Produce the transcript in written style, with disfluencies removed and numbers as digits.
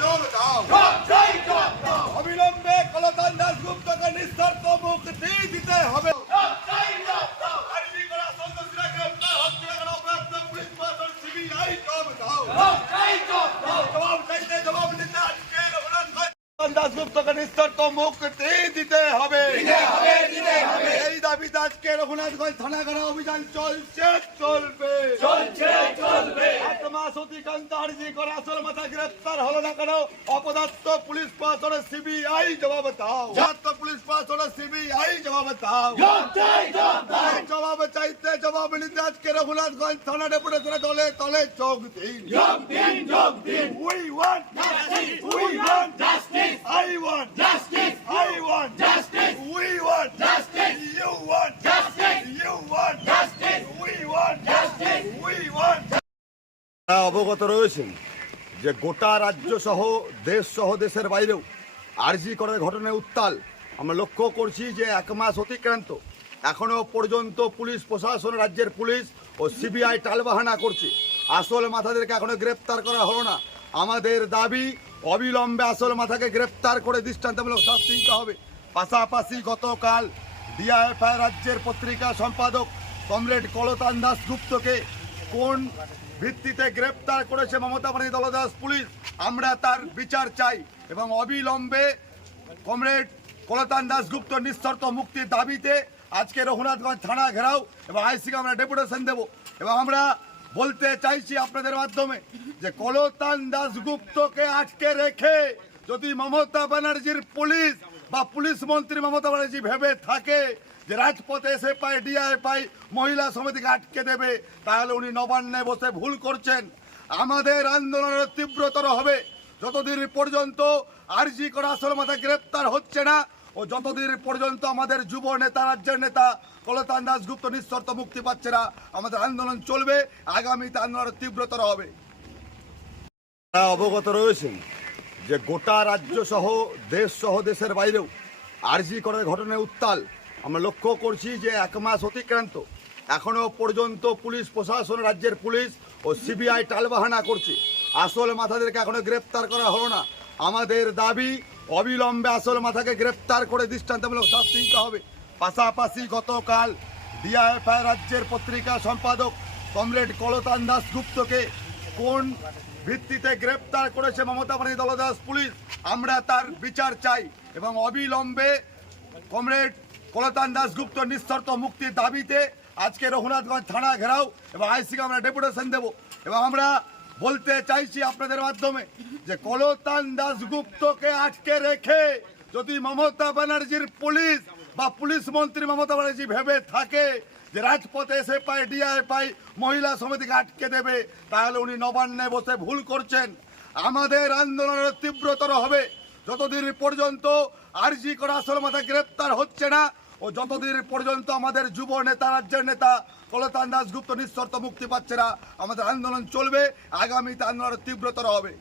যোগ দাও, অবিলম্বে কলতান দাশগুপ্তকে নিঃশর্ত মুক্তি দিতে হবে। দাশগুপ্তকে নিঃশর্ত মুক্তি দিতে হবে। এই দাবিতে আজকে রঘুনাথগঞ্জ থানা ঘেরা অভিযান চলবে। সতীকান্ত আরজি করে আসল মাথা গ্রেপ্তার হলো না কেন? অপদার্থ পুলিশ প্রশাসনের সিবিআই জবাব দাও। পুলিশ প্রশাসনের সিবিআই জবাব দাও। জবাব চাইতে জবাব নিতে আজকে রঘুনাথগঞ্জ থানা ডেপুটেশনে তলে তলে যোগ দিন। We want justice. We want justice. I want justice. I want justice. We want justice. You want justice. You want justice. We want justice. We want justice. অবগত রয়েছেন যে গোটা রাজ্য সহ দেশ সহ দেশের বাইরেও আরজি করার ঘটনায় উত্তাল। আমরা লক্ষ্য করছি যে 1 মাস অতিক্রান্ত, এখনো পর্যন্ত পুলিশ প্রশাসন, রাজ্যের পুলিশ ও সিবিআই টালবাহানা করছে। আসল মাথাদেরকে এখনো গ্রেপ্তার করা হলো না। আমাদের দাবি অবিলম্বে আসল মাথাকে গ্রেপ্তার করে দৃষ্টান্তমূলক শাস্তি দিতে হবে। পাশাপাশি গতকাল ডিআইএফআই রাজ্যের পত্রিকা সম্পাদক কমরেড কলতান দাশগুপ্তকে কোন ভিত্তিতে গ্রেপ্তার করেছে মমতা ব্যানার্জি দলদাস পুলিশ, আমরা তার বিচার চাই এবং অবিলম্বে কমরেড কলতান দাশগুপ্ত নিঃশর্ত মুক্তির দাবিতে আজকে রঘুনাথগঞ্জ থানা ঘেরাও এবং আইসিকে আমরা ডেপুটেশন দেব। এবং আমরা বলতে চাইছি আপনাদের মাধ্যমে যে কলতান দাশগুপ্তকে আটকে রেখে যদি মমতা ব্যানার্জির পুলিশ বা পুলিশ মন্ত্রী মমতা ব্যানার্জি ভেবে থাকে যে রাজপথে এসে পায় ডিআইএফআই মহিলা সমিতিকে আটকে দেবে, তাহলে উনি নবান্নে বসে ভুল করছেন। আমাদের আন্দোলনের তীব্রতর হবে যতদিন পর্যন্ত আরজি করা আসল মাথা গ্রেপ্তার হচ্ছে না ও যতদিন পর্যন্ত আমাদের যুব নেতা, রাজ্যের নেতা কলতান দাশগুপ্ত নিঃশর্ত মুক্তি পাচ্ছে না, আমাদের আন্দোলন চলবে। আগামীতে আন্দোলনের তীব্রতর হবে। অবগত রয়েছেন যে গোটা রাজ্য সহ দেশ সহ দেশের বাইরেও আরজি করার ঘটনায় উত্তাল। আমরা লক্ষ্য করছি যে 1 মাস অতিক্রান্ত, এখনো পর্যন্ত পুলিশ প্রশাসন, রাজ্যের পুলিশ ও সিবিআই টালবাহানা করছে। আসল মাথাদেরকে এখনো গ্রেপ্তার করা হলো না। আমাদের দাবি অবিলম্বে আসল মাথাকে গ্রেপ্তার করে দৃষ্টান্তমূলক শাস্তি দিতে হবে। পাশাপাশি গতকাল ডিআইএফআই রাজ্যের পত্রিকা সম্পাদক কমরেড কলতান দাশগুপ্তকে কোন ভিত্তিতে গ্রেপ্তার করেছে মমতা ব্যানার্জি দলদাস পুলিশ, আমরা তার বিচার চাই এবং অবিলম্বে কমরেড কলতান দাশগুপ্ত নিঃশর্ত মুক্তির দাবিতে আজকে রঘুনাথগঞ্জ থানা ঘেরাও এবং আইসিকে আমরা ডেপুটেশন দেব। এবং আমরা বলতে চাইছি আপনাদের মাধ্যমে যে কলতান দাশগুপ্তকে আটকে রেখে যদি মমতা ব্যানার্জির পুলিশ বা পুলিশ মন্ত্রী মমতা ব্যানার্জি ভেবে থাকে যে রাজপথে এসে পায় ডিআইএফআই মহিলা সমিতিকে আটকে দেবে, তাহলে উনি নবান্নে বসে ভুল করছেন। আমাদের আন্দোলনের তীব্রতর হবে যতদিন পর্যন্ত আরজি করা আসল মাথা গ্রেপ্তার হচ্ছে না ও যতদিন পর্যন্ত আমাদের যুব নেতা, রাজ্যের নেতা কলতান দাশগুপ্ত নিঃশর্ত মুক্তি পাচ্ছে না, আমাদের আন্দোলন চলবে। আগামীতে আন্দোলনের তীব্রতর হবে।